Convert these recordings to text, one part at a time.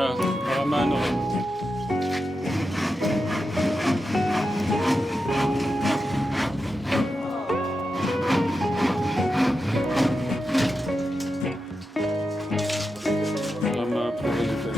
Baka maano ka. Baka ma-approve ka.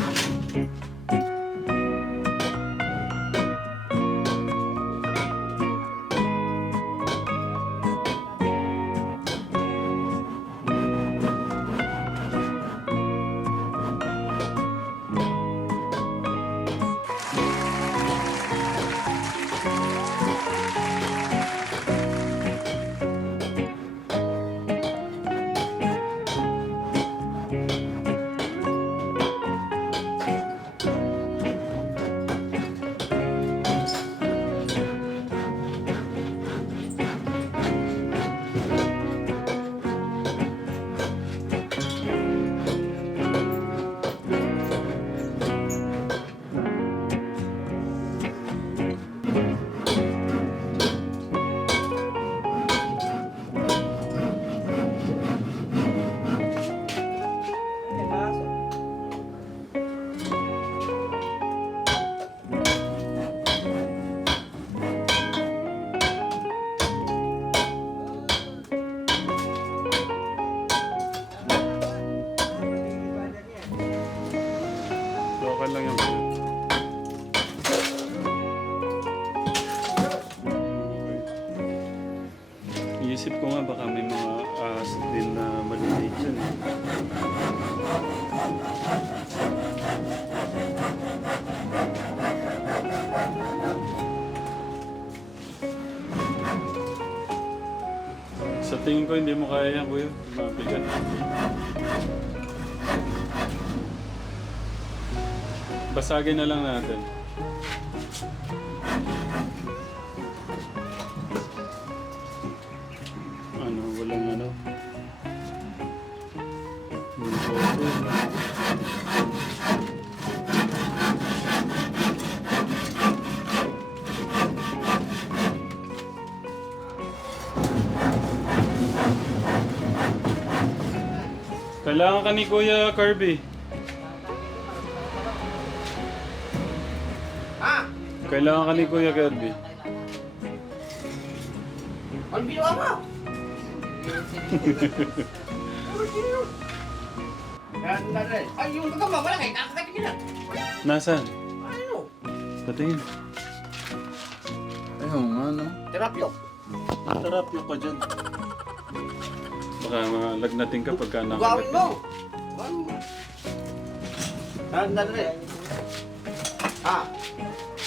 Okay lang yan. Iisip ko nga baka may mga ahas din na maliliit dyan. Sa tingin ko hindi mo kaya yan, kuya. Mabigat. Basagin na lang natin. Ano, walang ano. Kailangan ka ni Kuya Kirby. Kailangan ka ni Kuya Kirby. Ano ginawa mo? Ay, yung magkama, malaki. Nakakatingin na. Nasaan? Ano? Patingin. Ayun nga, no? Terapyo. Terapyo pa dyan. Baka malagnatin ka pagka Gawin nakagat. mo. Gawin mo. Nandali.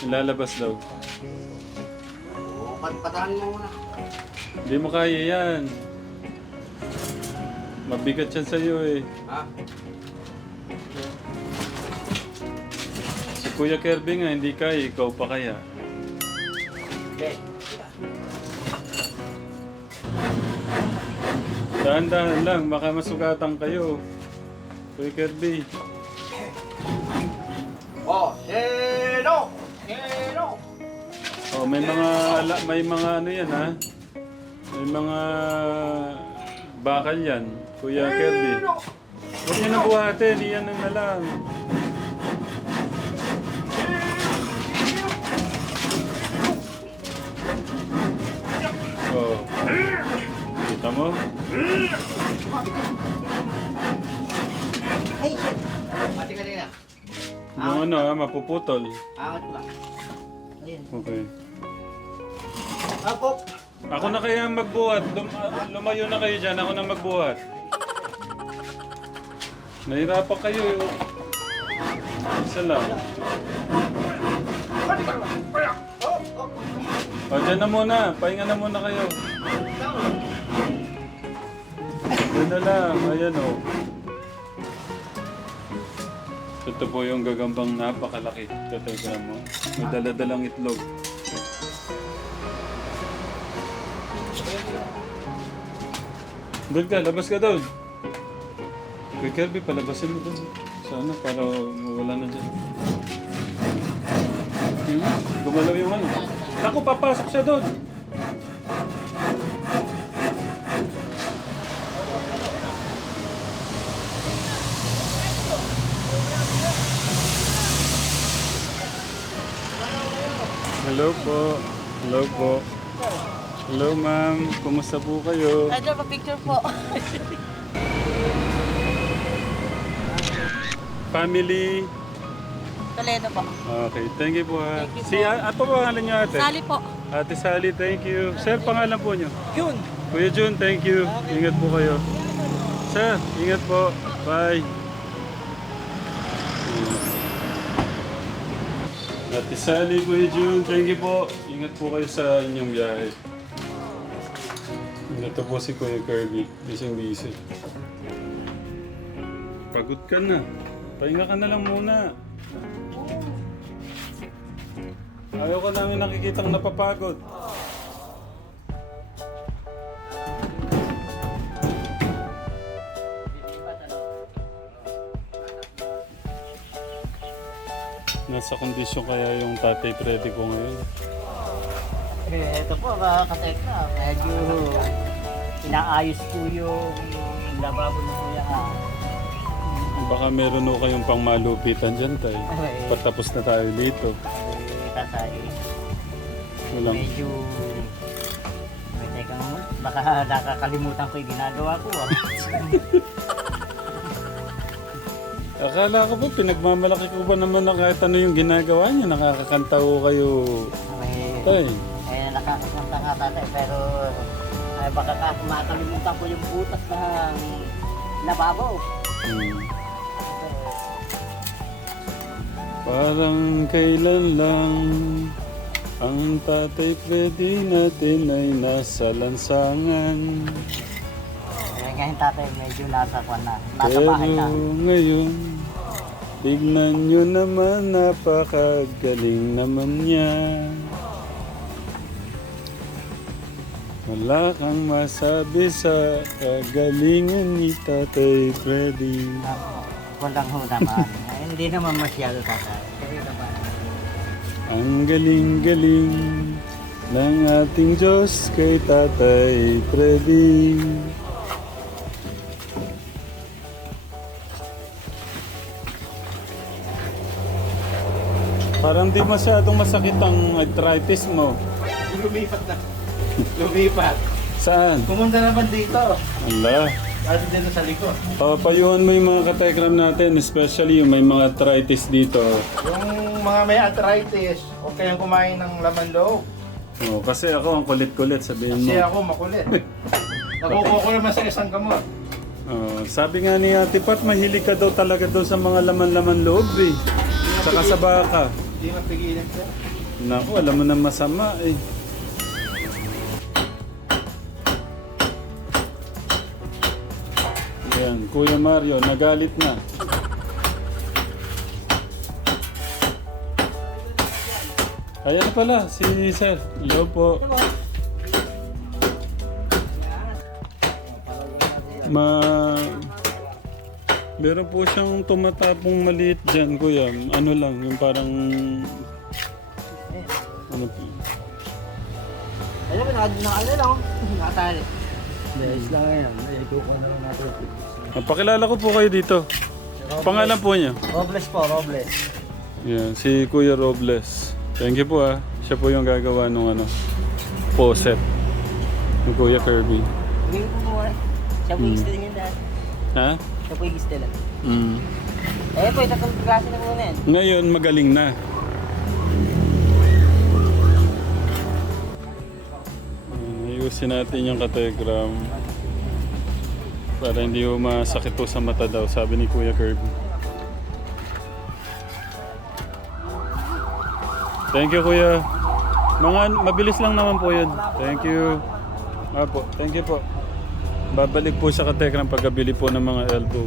Ilalabas daw. Patahanin mo muna. Hindi mo kaya yan. Mabigat yan sa'yo eh. Si Kuya Kirby nga hindi kaya, ikaw pa kaya. Okay. Dahan-dahan lang, baka masugatan kayo. Kuya Kirby. Hello! Hello! Oh, may mga ano yan ha. May mga bakal yan, Kuya Kirby. Huwag niyo na buhatin, iyan na lang. Oh. Kita mo? Hey, shit! Tingnan. Yung ano ha, mapuputol. Angat ba? Ayan. Okay. Ako! Ako na kaya magbuhat. Lumayo na kayo dyan, ako na magbuhat. Nahirapan kayo. Isa lang. O, dyan na muna. Pahinga na muna kayo. Dyan na lang. Ayan o. Ito po yung gagambang napakalaki. Katagram mo. May daladalang itlog. Doon ka, labas ka doon. Kuya Kirby, palabasin mo doon. Sana para mawala na dyan. Gumalaw yung ano. Ako, papasok siya doon. Hello po. Hello po. Hello ma'am. Kumusta po kayo? Idol, pa-picture po. Family. Toledo po. Okay, thank you po ha. Thank you Si po. ato po pangalan niyo ate? Sali po. Ate Sally, thank you. Sir, pangalan po niyo? Yun. Kuya Jun, thank you. Ingat po kayo. Sir, ingat po. Bye. Ate Sally, Kuya Jun, thank you po. Ingat po kayo sa inyong biyahe. Ito po si Kuya Kirby. Busy. Pagod ka na. Pahinga ka na lang muna. Ayaw ka namin nakikitang napapagod. Nasa kondisyon kaya yung Tatay Freddy ko ngayon. Ito po mga katekra. Medyo inaayos po yung lababo ng kuya. Baka meron o kayong pangmalupitan dyan, Tay. Patapos na tayo dito. Tatay. Walang... Medyo... May teka naman. Baka nakakalimutan ko yung ginagawa ko. Akala ko ba, pinagmamalaki ko ba naman na kahit ano yung ginagawa niya? Nakakakanta ko kayo. Tay. Nakakakanta nga tatay. Pero baka makakalimutan ko yung butas ng lababo. Parang kailan lang ang Tatay Freddy natin ay nasa lansangan. Ngayon tatay medyo nasa kwan na. Nasa Pero bahay na. ngayon, tignan nyo naman, napakagaling naman niya. Wala kang masabi sa kagalingan ni Tatay Freddy. Kulang ho naman. Hindi naman masyado tatay. Kasi naman. Ang galing-galing ng ating Diyos kay Tatay Freddy. Parang di masyadong masakit ang arthritis mo. Lumipat na. Lumipat. Saan? Pumunta naman dito. Ala. Dati dito sa likod. Payuhan mo yung mga katekram natin, especially yung may mga arthritis dito. Yung mga may arthritis, huwag kayong kumain ng laman loob. Oh, kasi ako ang kulit-kulit, sabihin mo. Kasi ako makulit. Nakukuha ko naman sa isang gamot. Oh, sabi nga ni Ate Pat, mahilig ka daw talaga doon sa mga laman-laman loob eh. Saka sa baka. Hindi mapigilan siya. Naku, alam mo na masama eh. Yan, Kuya Mario, nagalit na. Ayan pala, si Sir. Hello po. Meron po siyang tumatapong maliit dyan, Kuya. Ano lang, yung parang... Ano po? Alam mo, ano lang. Nakatali. Dahil lang ngayon. Ito ko na lang natin. Napakilala ko po kayo dito. Pangalan po niya? Robles po, Robles. Yan, si Kuya Robles. Thank you po ah. Siya po yung gagawa ng faucet. Ng Kuya Kirby. Hindi ko po eh. Siya po yung gusto niya dahil. Ha? Siya po yung gusto lang. Mm. Po, itong klase na muna yan. Ngayon, magaling na. Ayusin natin yung kategram. Para hindi mo masakit po sa mata daw, sabi ni Kuya Kirby. Thank you, Kuya. Mabilis lang naman po yun. Thank you. Apo, thank you po. Babalik po sa kategram pagkabili po ng mga elbow.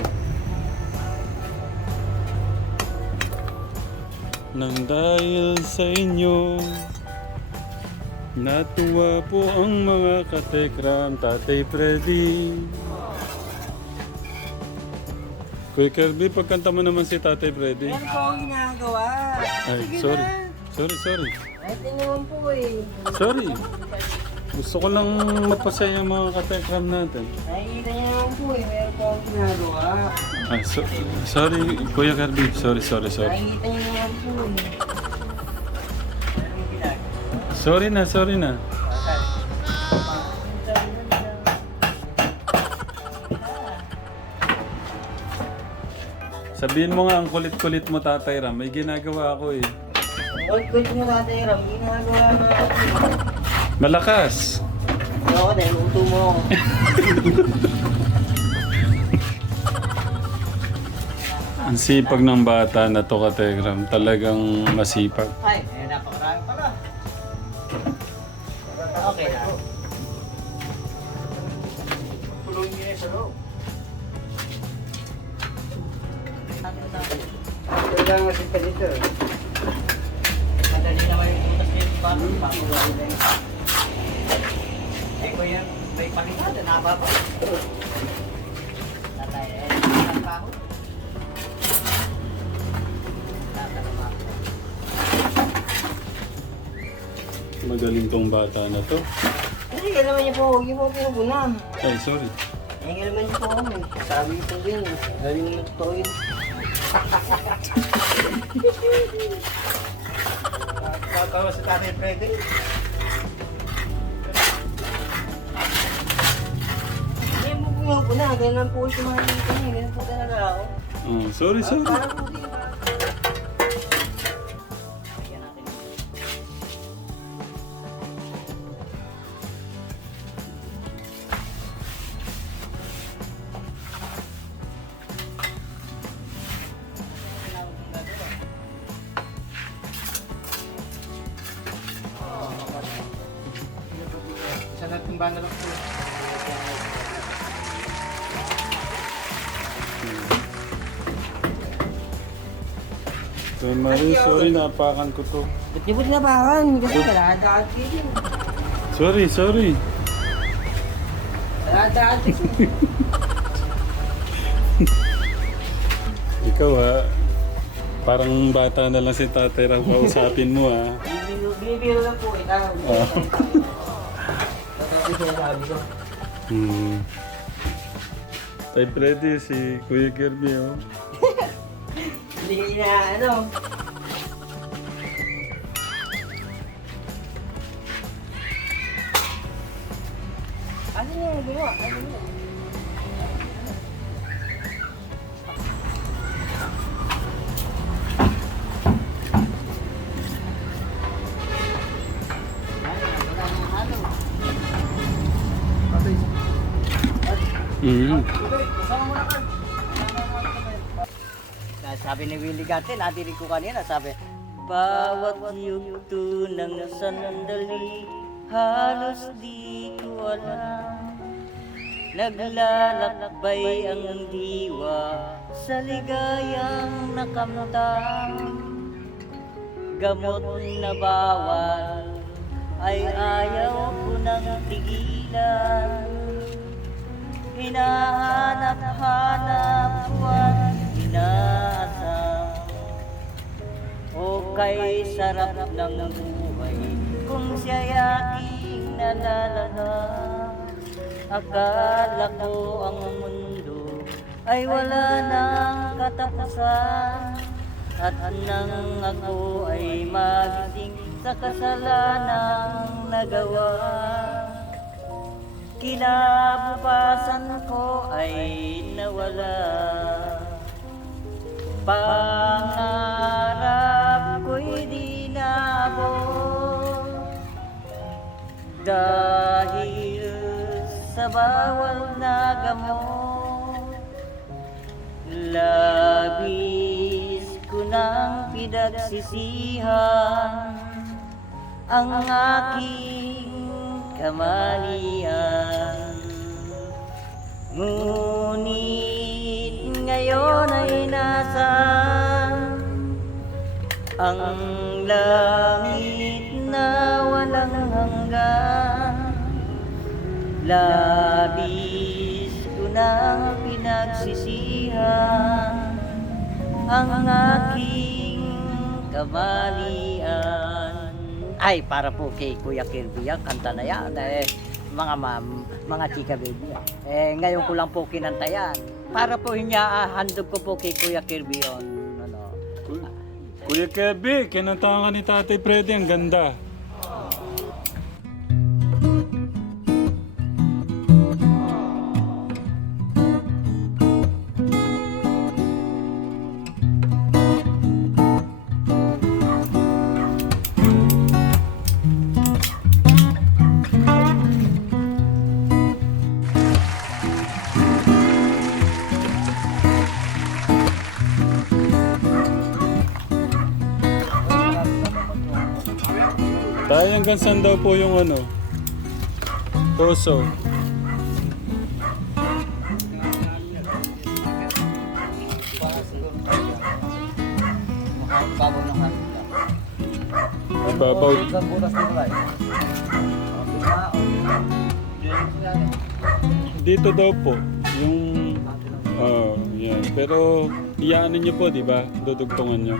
Nang dahil sa inyo, natuwa po ang mga katekram, Tatay Freddy. Kuya Kirby, pagkanta mo naman si Tatay Freddy. Yan po ang ginagawa. Ay, sorry. Sorry. Ay, naman po eh. Sorry. Gusto ko lang mapasaya ang mga katekram natin. Nakikita niyo naman po eh. Meron po ang ginagawa. Ay, sorry, Kuya Kirby. Sorry. Nakikita niyo naman po eh. Sorry na, sorry na. Sabihin mo nga, ang kulit-kulit mo, Tatay Ram. May ginagawa ako eh. Kulit mo Tatay Ram, ginagawa na ako. Malakas. Oo, dahil uto mo ako. Ang sipag ng bata na to, Kategram. Talagang masipag. Ay, napakarami pala. Okay na. Tulong niya sa loob. Kailangan kasi pa dito. Madali naman yung butas dito pa. Eh, kuya, may palitada na ba? Tatay, ang kaho. Magaling tong bata na to. Kasi naman niya po, huwag niyo po pinaguna. Ay, sorry. Ay, naman niyo po kami. Sabi ko din, galing naman totoo yun. Tatawa si Tatay Freddy. Hindi mo po yung puna, ganyan po yung mga dito niya, ganyan po talaga ako. Sorry, sorry. Parang po din. Ayan natin. Isa na timba na lang po. Kuya Marie, sorry, napakan ko to. Ba't niyo po tinabakan? Kasi kalahadaan din. Sorry, sorry. Kalahadaan din. Ikaw parang bata na lang si Tatay Ram, kausapin mo Binibiro lang po ito. Tapos siya sabi ko. Tay Freddy, si Kuya Kirby Hindi na ano. Ano yung ginawa? Ano yun? Sabi ni Willie Gante, nadinig ko kanina, sabi, bawat yugto ng sandali, halos di ko alam. Naglalakbay ang diwa sa ligayang nakamtam. Gamot na bawal ay ayaw ko nang tigilan. Hinahanap-hanap ko at inaasam. O kay sarap ng buhay kung siya'y aking nalalagay. Akala ko ang mundo ay wala nang katapusan. At nang ako ay magising sa kasalanang nagawa, kinabukasan ko ay nawala. Pangarap ko'y di naabot dahil sa bawal na gamot. Labis ko nang pinagsisihan ang aking kamalian. Ngunit ngayon ay nasaan ang langit na walang hanggan. Labis ko nang pinagsisihan ang aking kamalian. Ay, para po kay Kuya Kirby yan, kanta na yan. Mga ma'am, mga chika baby. Ngayon ko lang po kinanta yan. Para po handog ko po kay Kuya Kirby yun. Kuya Kirby, kinantahan ka ni Tatay Freddy, ang ganda. Tayo hanggang saan daw po yung ano? Poso. Babaw ng hangin. Ibabaw. Isang butas dito ba? Dito daw po. Yung... yan. Pero, iyaanin niyo po, di ba? Dudugtungan niyo.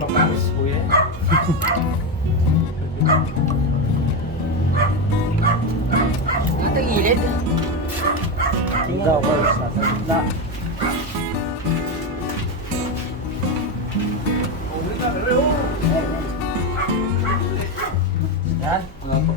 Mapapos po yan. Ito gilid. Ikaw, first. Nasa gitna. Yan. Ano po?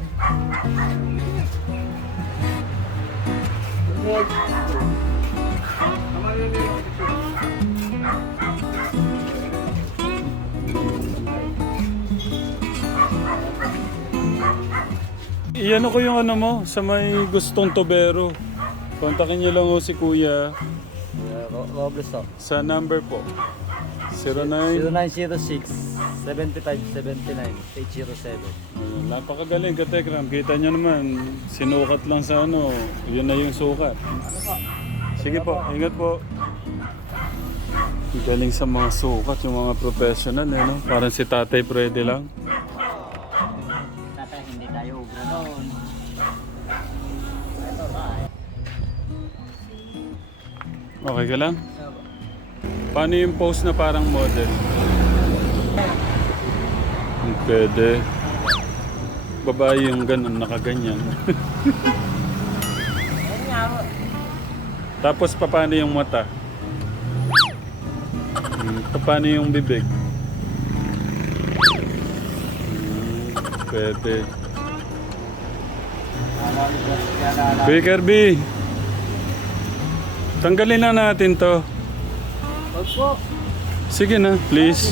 Iyan ko yung ano mo, sa may gustong tubero. Kontakin niyo lang ho si Kuya Robles to. sa number po. 09. 0906-7579-807. Ayun, napakagaling ka, Tekram. Kita niyo naman, sinukat lang sa ano. Yun na yung sukat. Sige po, ingat po. Galing sa mga sukat, yung mga professional, eh, no? Parang si Tatay Freddy lang. Tatay, hindi tayo ubra noon. Okay ka lang? Paano yung pose na parang model? Pwede. Babae yung ganun, nakaganyan. Tapos paano yung mata? Paano yung bibig? Pwede. Kuya Kirby, tanggalin na natin to. Huwag po. Sige na, please.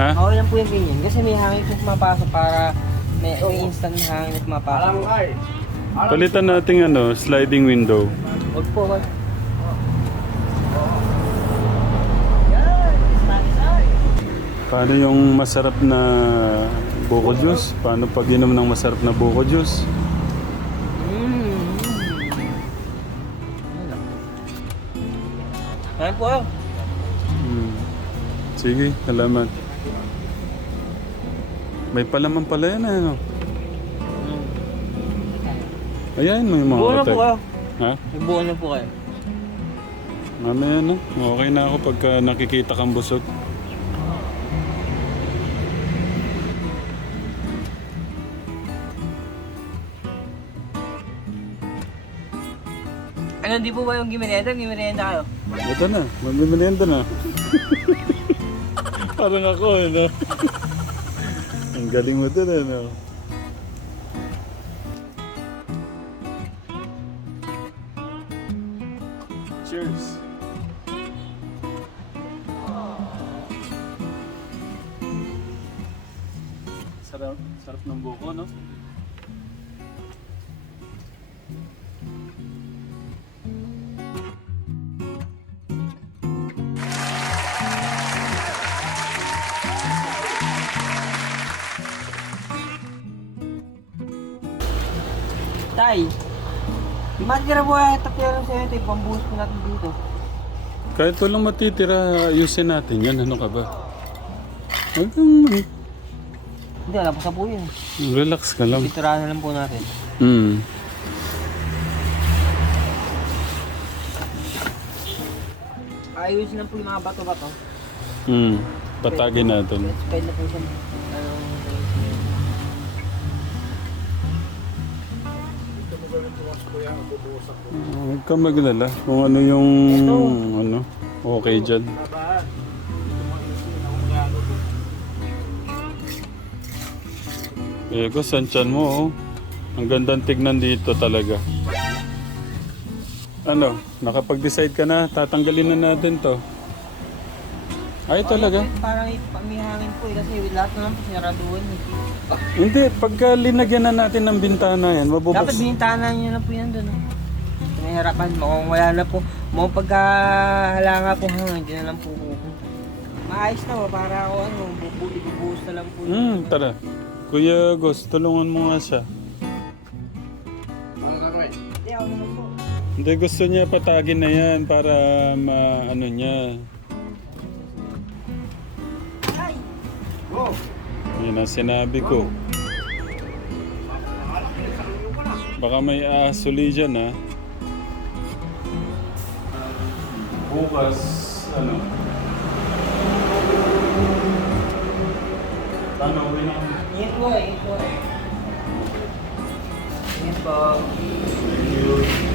Ha? Okay lang po yung ganyan. Kasi may hangin po pumapasok para may instant hangin na pumapasok. Palitan natin ano, sliding window. Huwag po, wag. Paano yung masarap na buko juice? Paano pag inom ng masarap na buko juice? Ayan po. Sige, salamat. May palaman pala yan, ano? Ayan mo yung mga Buo na katek. po kayo. Ha? May buo na po kayo. Mamaya, no? Okay na ako pagka nakikita kang busog. Ano, di po ba yung gimerienda? Gimerienda kayo. Ito na, mamimilienda na. Parang ako, no? Ang galing mo din, no? Cheers! Sarap, sarap ng buko, no? Tay, matira po ay tapos sa ito. Pambuhos po natin dito. Kahit walang matitira, ayusin natin yan. Ano ka ba? Hanggang Hindi, wala pa sa po yun. relax ka lang. Pitirahan na lang po natin. Ayusin lang po yung mga bato-bato. Patagin natin. Spend na po siya. Huwag ka maglala kung ano yung ano, okay dyan. Ego, saan tiyan mo, oh. Ang gandang tignan dito talaga. Ano, nakapag-decide ka na, tatanggalin na natin to. Ay, talaga? Parang may hangin po kasi lahat naman po sinaraduhan eh. Hindi, pagka linagyan na natin ng bintana yan, Dapat mabubukas. binintanan nyo na po yan doon. May harapan mo, kung wala na po, mo pagkahalanga po hangin, hindi na lang po pupunta. Maayos na po, para ako ano, ibubuhos na lang po. Tara. Kuya Gus, tulungan mo nga siya. Hindi, ako naman po. Hindi, gusto niya patagin na yan para ano niya. Yan ang sinabi ko. Baka may asuli dyan, ha? Bukas, ano? Ano, uwi na kami. Yan po, yan po. Yan po. Thank you.